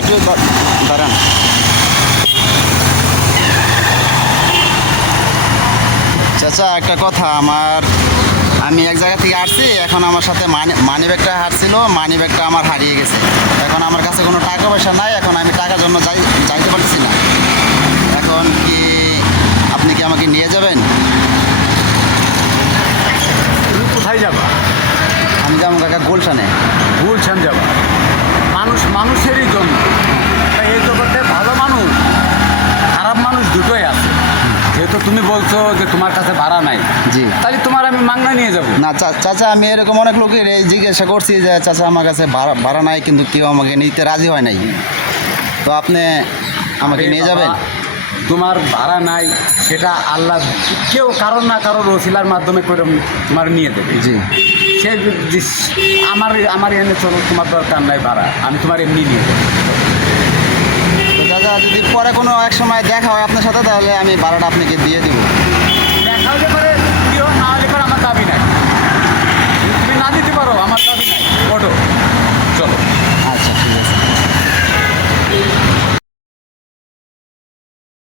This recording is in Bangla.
একটু দাঁড়ান। চাচা একটা কথা, আমি এক জায়গা থেকে আসছি, এখন আমার সাথে মানি ব্যাগটা হারছিল, মানি ব্যাগটা আমার হারিয়ে গেছে। এখন আমার কাছে কোনো টাকা পয়সা নাই, এখন আমি টাকার জন্য যাইতে পারতেছি না। এখন কি আপনি কি আমাকে নিয়ে যাবেন? তুমি কোথায় যাবা? আমি যাবো কাকা গুলশানে। গুলশান যাবা? মানুষ মানুষেরই জন্য। তা এই জগতে ভালো মানুষ খারাপ মানুষ দুটোই আছে। যেহেতু তুমি বলছো যে তোমার কাছে ভাড়া নাই, জি। তাহলে তোমার আমি মাংনা নিয়ে যাবো। না চাচা, আমি এরকম অনেক লোকের জিজ্ঞাসা করছি যে চাচা আমার কাছে ভাড়া নাই, কিন্তু কেউ আমাকে নিতে রাজি হয় নাই। তো আপনি আমাকে নিয়ে যাবেন? তোমার ভাড়া নাই সেটা আল্লাহ কেউ কারোর না কারোর ওসিলার মাধ্যমে করে তোমার নিয়ে দেবে। জি। সে আমার এনে চলো, তোমার দরকার নাই ভাড়া, আমি তোমার এমনি নিয়ে দেবো। তো চাচা যদি পরে কোনো এক সময় দেখা হয় আপনার সাথে, তাহলে আমি ভাড়াটা আপনাকে দিয়ে দিব।